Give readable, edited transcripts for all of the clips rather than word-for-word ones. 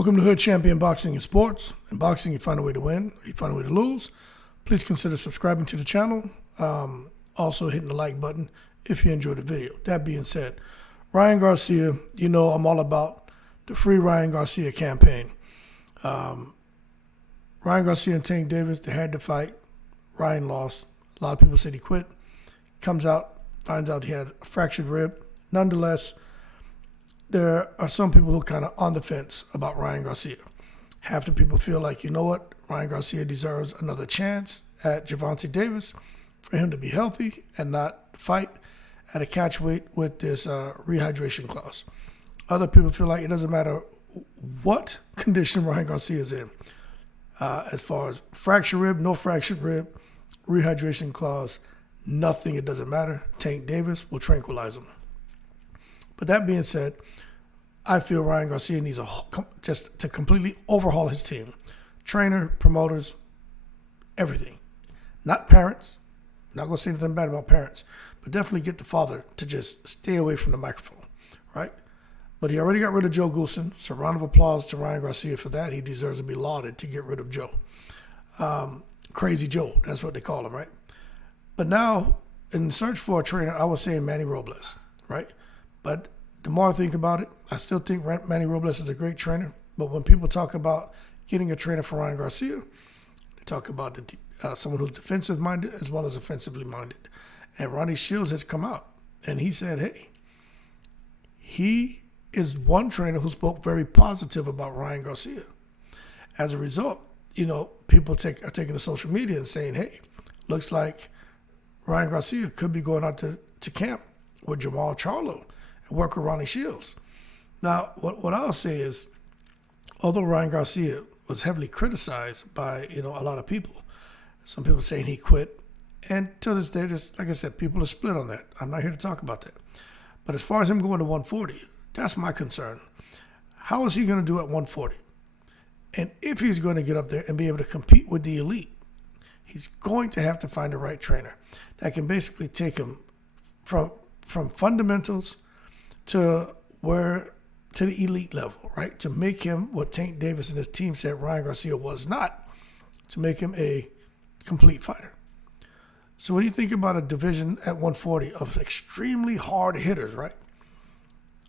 Welcome to Hood Champion Boxing and Sports. In boxing, you find a way to win, you find a way to lose. Please consider subscribing to the channel. Also hitting the like button if you enjoyed the video. That being said, Ryan Garcia, you know I'm all about the Free Ryan Garcia campaign. Ryan Garcia and Tank Davis, they had to fight. Ryan lost. A lot of people said he quit. Comes out, finds out he had a fractured rib. Nonetheless, there are some people who are kind of on the fence about Ryan Garcia. Half the people feel like, you know what, Ryan Garcia deserves another chance at Gervonta Davis for him to be healthy and not fight at a catch weight with this rehydration clause. Other people feel like it doesn't matter what condition Ryan Garcia is in. As far as fractured rib, no fractured rib, rehydration clause, nothing, it doesn't matter. Tank Davis will tranquilize him. But that being said, I feel Ryan Garcia needs just to completely overhaul his team. Trainer, promoters, everything. Not parents. I'm not going to say anything bad about parents, but definitely get the father to just stay away from the microphone, right? But he already got rid of Joe Goosen, so round of applause to Ryan Garcia for that. He deserves to be lauded to get rid of Joe. Crazy Joe, that's what they call him, right? But now, in search for a trainer, I was saying Manny Robles, right? But the more I think about it, I still think Manny Robles is a great trainer. But when people talk about getting a trainer for Ryan Garcia, they talk about someone who's defensive-minded as well as offensively-minded. And Ronnie Shields has come out, and he said, hey, he is one trainer who spoke very positive about Ryan Garcia. As a result, you know, people are taking to social media and saying, hey, looks like Ryan Garcia could be going out to camp with Jamal Charlo and work with Ronnie Shields. Now, what I'll say is, although Ryan Garcia was heavily criticized by, a lot of people, some people saying he quit, and to this day, like I said, people are split on that. I'm not here to talk about that. But as far as him going to 140, that's my concern. How is he going to do at 140? And if he's going to get up there and be able to compete with the elite, he's going to have to find the right trainer that can basically take him from fundamentals to the elite level, right? To make him what Tank Davis and his team said Ryan Garcia was not, to make him a complete fighter. So when you think about a division at 140 of extremely hard hitters, right?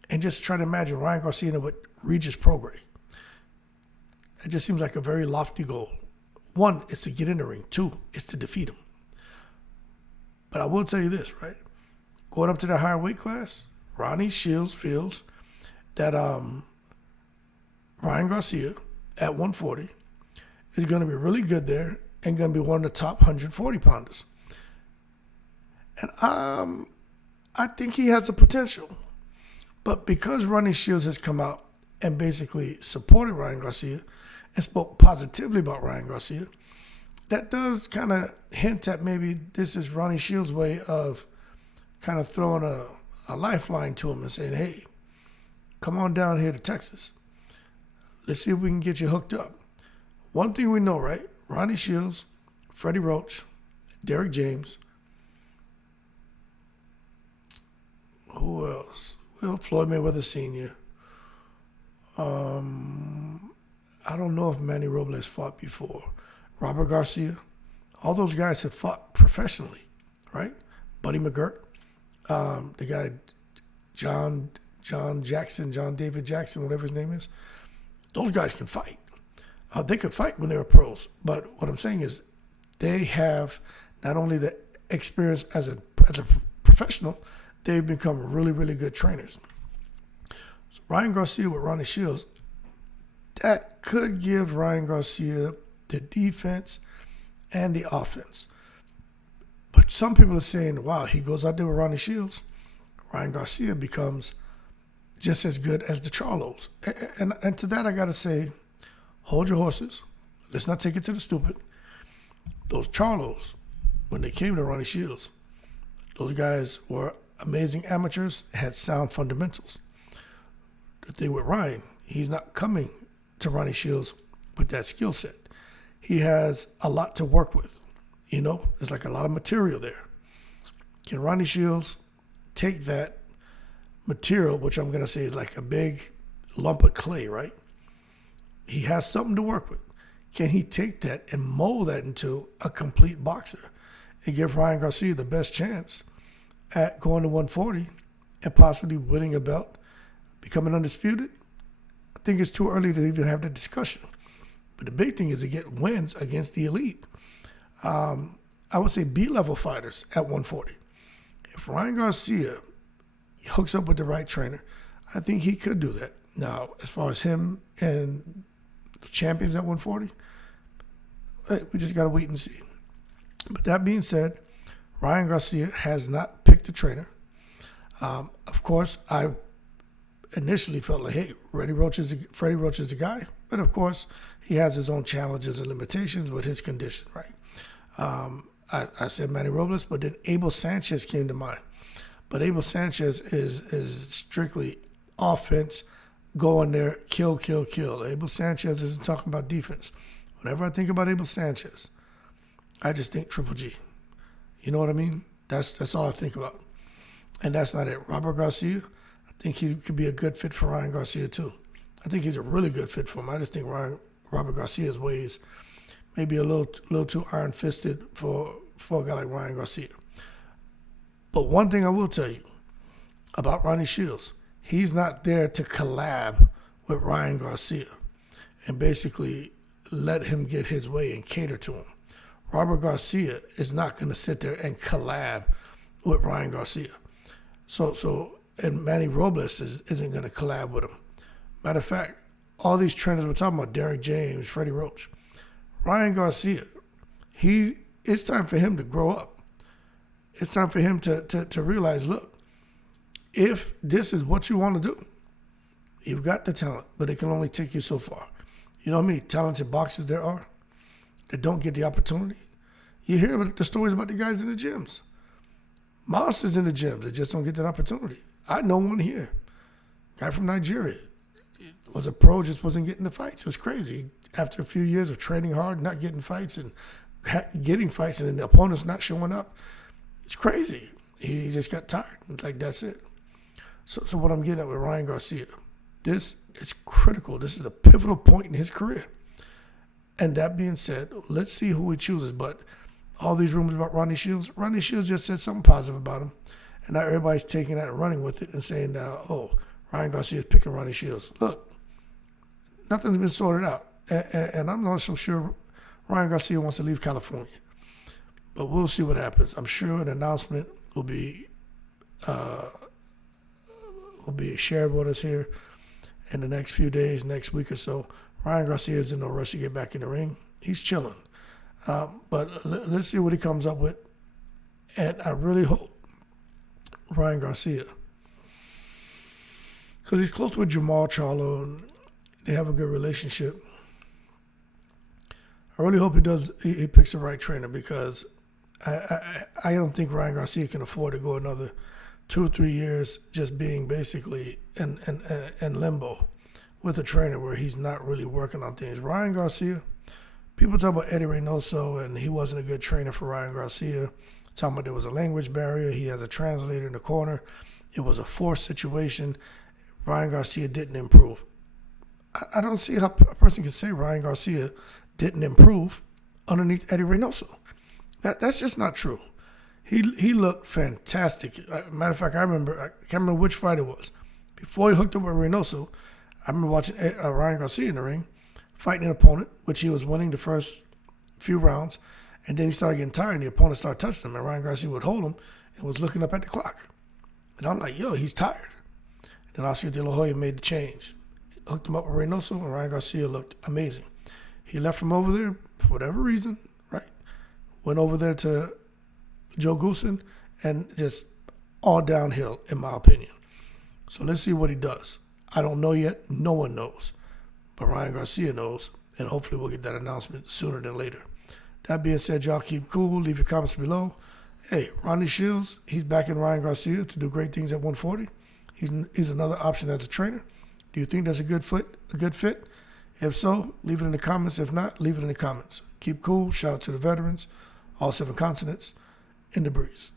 And just try to imagine Ryan Garcia with Regis Prograis. It just seems like a very lofty goal. One is to get in the ring. Two is to defeat him. But I will tell you this, right? Going up to the higher weight class, Ronnie Shields feels that Ryan Garcia at 140 is going to be really good there and going to be one of the top 140 pounders. And I think he has the potential. But because Ronnie Shields has come out and basically supported Ryan Garcia and spoke positively about Ryan Garcia, that does kind of hint at maybe this is Ronnie Shields' way of kind of throwing a lifeline to him and saying, hey, come on down here to Texas. Let's see if we can get you hooked up. One thing we know, right? Ronnie Shields, Freddie Roach, Derrick James. Who else? Well, Floyd Mayweather Sr. I don't know if Manny Robles fought before. Robert Garcia. All those guys have fought professionally, right? Buddy McGirt. The guy, John David Jackson, whatever his name is. Those guys can fight. They could fight when they were pros. But what I'm saying is they have not only the experience as a professional, they've become really, really good trainers. So Ryan Garcia with Ronnie Shields, that could give Ryan Garcia the defense and the offense. But some people are saying, wow, he goes out there with Ronnie Shields, Ryan Garcia becomes just as good as the Charlos. And to that I got to say, hold your horses. Let's not take it to the stupid. Those Charlos, when they came to Ronnie Shields, those guys were amazing amateurs, had sound fundamentals. The thing with Ryan, he's not coming to Ronnie Shields with that skill set. He has a lot to work with. There's like a lot of material there. Can Ronnie Shields take that material, which I'm going to say is like a big lump of clay, right? He has something to work with. Can he take that and mold that into a complete boxer and give Ryan Garcia the best chance at going to 140 and possibly winning a belt, becoming undisputed? I think it's too early to even have that discussion. But the big thing is to get wins against the elite. I would say B-level fighters at 140. If Ryan Garcia hooks up with the right trainer, I think he could do that. Now, as far as him and the champions at 140, we just got to wait and see. But that being said, Ryan Garcia has not picked a trainer. Of course, I initially felt like, hey, Freddie Roach is the guy. But of course, he has his own challenges and limitations with his condition, right? I said Manny Robles, but then Abel Sanchez came to mind. But Abel Sanchez is strictly offense, go in there, kill, kill, kill. Abel Sanchez isn't talking about defense. Whenever I think about Abel Sanchez, I just think Triple G. You know what I mean? That's all I think about. And that's not it. Robert Garcia, I think he could be a good fit for Ryan Garcia too. I think he's a really good fit for him. I just think Robert Garcia's ways maybe a little too iron-fisted for a guy like Ryan Garcia. But one thing I will tell you about Ronnie Shields, he's not there to collab with Ryan Garcia and basically let him get his way and cater to him. Robert Garcia is not going to sit there and collab with Ryan Garcia. And Manny Robles isn't going to collab with him. Matter of fact, all these trainers we're talking about, Derek James, Freddie Roach, Ryan Garcia, it's time for him to grow up. It's time for him to realize, look, if this is what you want to do, you've got the talent, but it can only take you so far. You know how many talented boxers there are that don't get the opportunity? You hear about the stories about the guys in the gyms. Monsters in the gyms that just don't get that opportunity. I know one here. Guy from Nigeria. Was a pro, just wasn't getting the fights. It was crazy. After a few years of training hard, not getting fights, and getting fights, and then the opponents not showing up, it's crazy. He just got tired. It's like, that's it. So what I'm getting at with Ryan Garcia, this is critical. This is a pivotal point in his career. And that being said, let's see who he chooses. But all these rumors about Ronnie Shields just said something positive about him. And now everybody's taking that and running with it and saying, Ryan Garcia is picking Ronnie Shields. Look, nothing's been sorted out. And I'm not so sure Ryan Garcia wants to leave California. But we'll see what happens. I'm sure an announcement will be shared with us here in the next few days, next week or so. Ryan Garcia is in no rush to get back in the ring. He's chilling. But let's see what he comes up with. And I really hope Ryan Garcia, because he's close with Jamal Charlo and they have a good relationship. I really hope he picks the right trainer, because I don't think Ryan Garcia can afford to go another 2 or 3 years just being basically in limbo with a trainer where he's not really working on things. Ryan Garcia, people talk about Eddie Reynoso and he wasn't a good trainer for Ryan Garcia. Talking about there was a language barrier. He has a translator in the corner. It was a forced situation. Ryan Garcia didn't improve. I don't see how a person can say Ryan Garcia didn't improve underneath Eddie Reynoso. That's just not true. He looked fantastic. Matter of fact, I can't remember which fight it was. Before he hooked up with Reynoso, I remember watching Ryan Garcia in the ring, fighting an opponent, which he was winning the first few rounds, and then he started getting tired, and the opponent started touching him, and Ryan Garcia would hold him and was looking up at the clock. And I'm like, yo, he's tired. And then Oscar De La Hoya made the change. Hooked him up with Reynoso, and Ryan Garcia looked amazing. He left from over there for whatever reason, right? Went over there to Joe Goosen, and just all downhill, in my opinion. So let's see what he does. I don't know yet. No one knows. But Ryan Garcia knows, and hopefully we'll get that announcement sooner than later. That being said, y'all keep cool. Leave your comments below. Hey, Ronnie Shields, he's backing Ryan Garcia to do great things at 140. He's another option as a trainer. Do you think that's a good fit? If so, leave it in the comments. If not, leave it in the comments. Keep cool. Shout out to the veterans, all 7 continents, in the breeze.